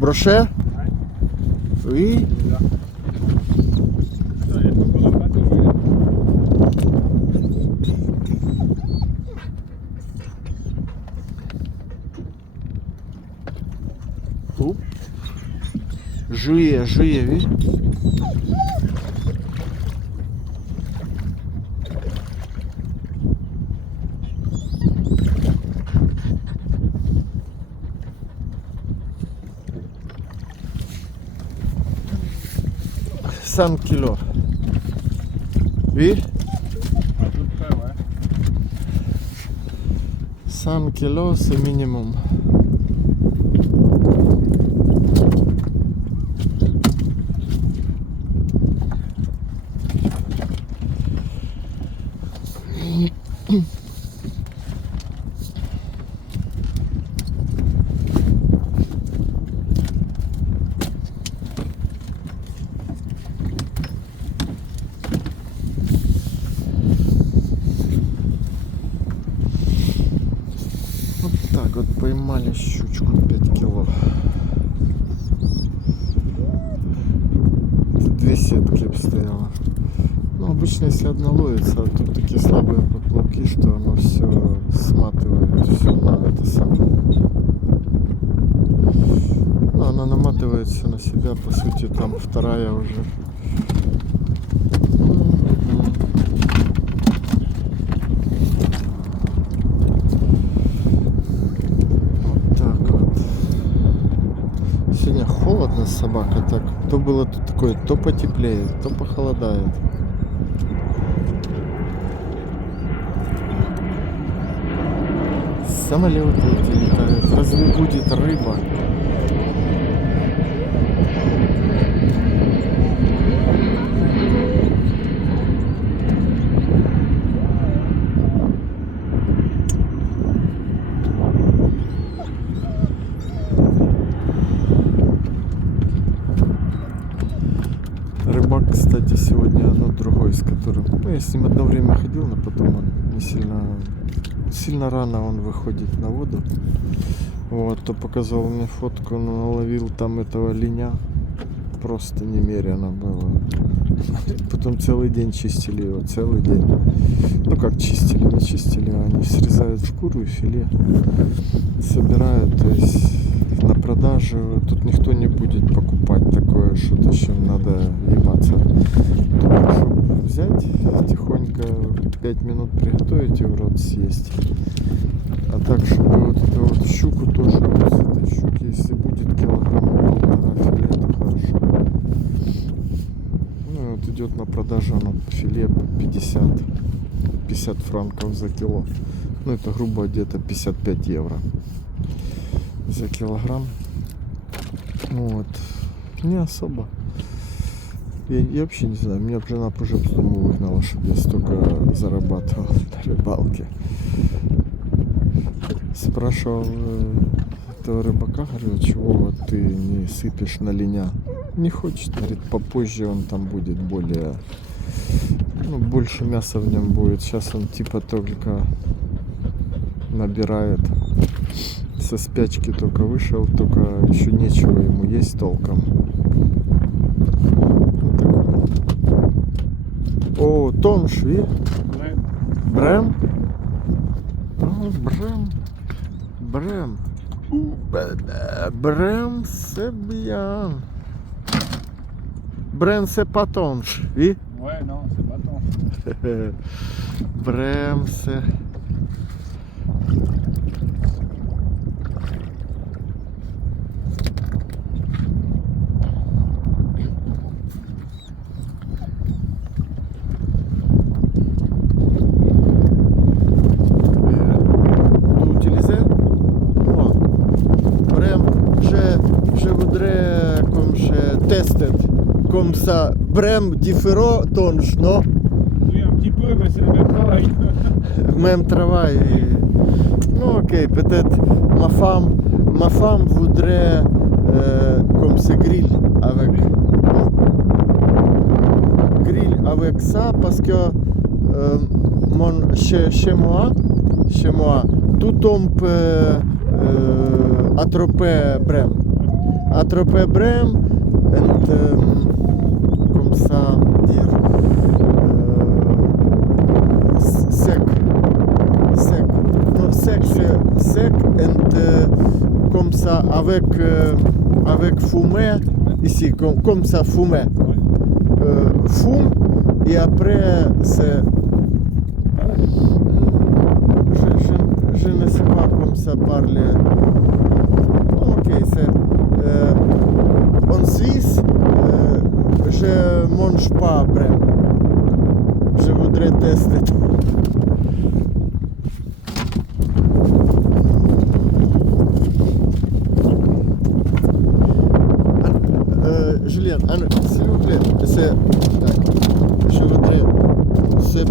Brochet? Oui. Oh. Juillet, oui. $100 kilos. Oui. À peu près, ouais. 100 kilos, c'est minimum. Вот так вот поймали щучку 5 кило. Тут 2 сетки обстояло. Ну, обычно если одна ловится, а тут такие слабые поплавки, что оно все сматывает, все на это самое. Ну, она наматывает все на себя, по сути, там вторая уже. Вот так вот. Сегодня холодно, собака, так. То было тут такое, то потеплеет, то похолодает. Самолеты эти летают. Разве будет рыба? Рыбак, кстати, сегодня другой, с которым... Ну, я с ним одно время ходил, но потом он не сильно рано он выходит на воду. Вот, то показал мне фотку, он наловил там этого линя. Просто немерено было. Потом целый день чистили его, целый день. Ну как чистили, не чистили, они срезают шкуру и филе. Собирают, то есть на продажу. Тут никто не будет покупать такое, что-то, чем надо ебаться. Только чтобы взять, тихонько 5 минут приготовить и в рот съесть. А так, чтобы вот эту вот щуку тоже, вот с этой щуки, если будет килограмма 1,5 филе, то хорошо. Ну вот идет на продажу оно филе по 50 франков за кило. Ну это грубо где-то 55 евро за килограмм. Вот. Не особо. Я вообще не знаю, меня жена уже с дому выгнала, чтобы я столько зарабатывал на рыбалке. Спрашивал этого рыбака, говорю, чего вот ты не сыпешь на линя? Не хочет, говорит, попозже он там будет более, ну, больше мяса в нем будет. Сейчас он типа только набирает, со спячки только вышел, только еще нечего ему есть толком. Вот такой. О, тонш, ви? Брем? О, брем. Брем. Brem c'est bien. Brem c'est pas tonche, oui? Ouais, non, c'est pas ton. Brem c'est... Comme ça, Brem différent tonge, non? Oui, un petit peu, mais c'est le même travail. Même travail. Non, ok, peut-être ma femme voudrait comme ce grill avec ça parce que chez moi, tout on peut attraper Brem. attraper Brem and comme ça dire sec. Non, sec c'est sec and comme ça avec fumée ici comme ça fumée. Fume et après c'est je ne sais pas comme ça parler. Ok, c'est en Suisse je mange pas Brem. Je voudrais tester. Julien, s'il vous plaît, c'est je voudrais c'est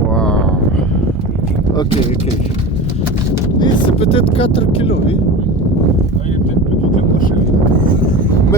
wow. Ok. Oui, c'est peut-être 4 kilos, oui.